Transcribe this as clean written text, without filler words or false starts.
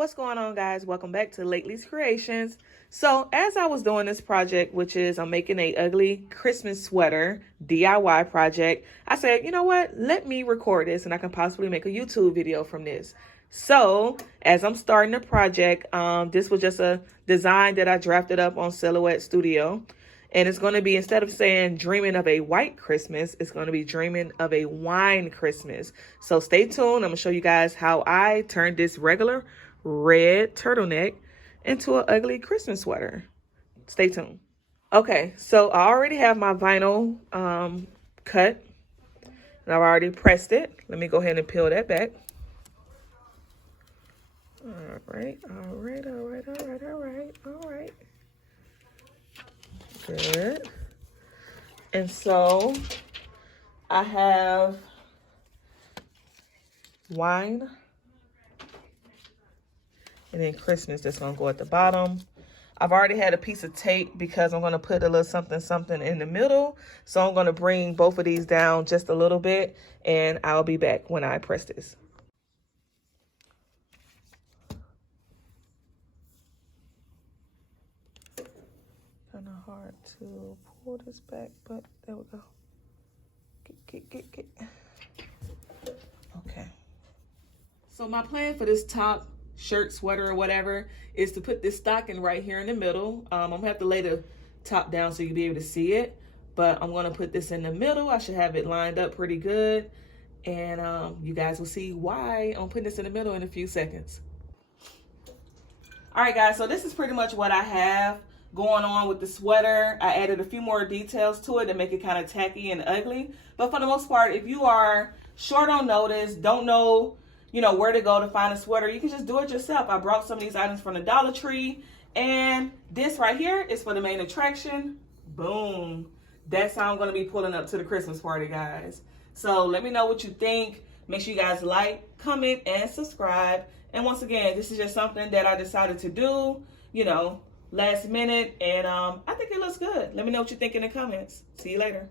What's going on, guys? Welcome back to Lately's Creations. So as I was doing this project, which is I'm making a ugly Christmas sweater DIY project, I said, you know what? Let me record this and I can possibly make a YouTube video from this. So as I'm starting the project, this was just a design that I drafted up on Silhouette Studio. And it's going to be, instead of saying dreaming of a white Christmas, it's going to be dreaming of a wine Christmas. So stay tuned. I'm going to show you guys how I turned this regular red turtleneck into an ugly Christmas sweater. Stay tuned. Okay, so I already have my vinyl cut. And I've already pressed it. Let me go ahead and peel that back. All right. Good. And so I have wine and then Christmas that's gonna go at the bottom. I've already had a piece of tape because I'm gonna put a little something in the middle. So I'm gonna bring both of these down just a little bit and I'll be back when I press this. Kind of hard to pull this back, but there we go. Get. Okay. So my plan for this top shirt, sweater, or whatever is to put this stocking right here in the middle. I'm gonna have to lay the top down so you'll be able to see it, but I'm gonna put this in the middle. I should have it lined up pretty good, and you guys will see why I'm putting this in the middle in a few seconds. All right, guys, so this is pretty much what I have going on with the sweater. I added a few more details to it to make it kind of tacky and ugly, but for the most part, if you are short on notice, don't know where to go to find a sweater, you can just do it yourself. I brought some of these items from the Dollar Tree, and this right here is for the main attraction. Boom. That's how I'm going to be pulling up to the Christmas party, guys. So let me know what you think. Make sure you guys like, comment, and subscribe. And once again, this is just something that I decided to do, last minute, and I think it looks good. Let me know what you think in the comments. See you later.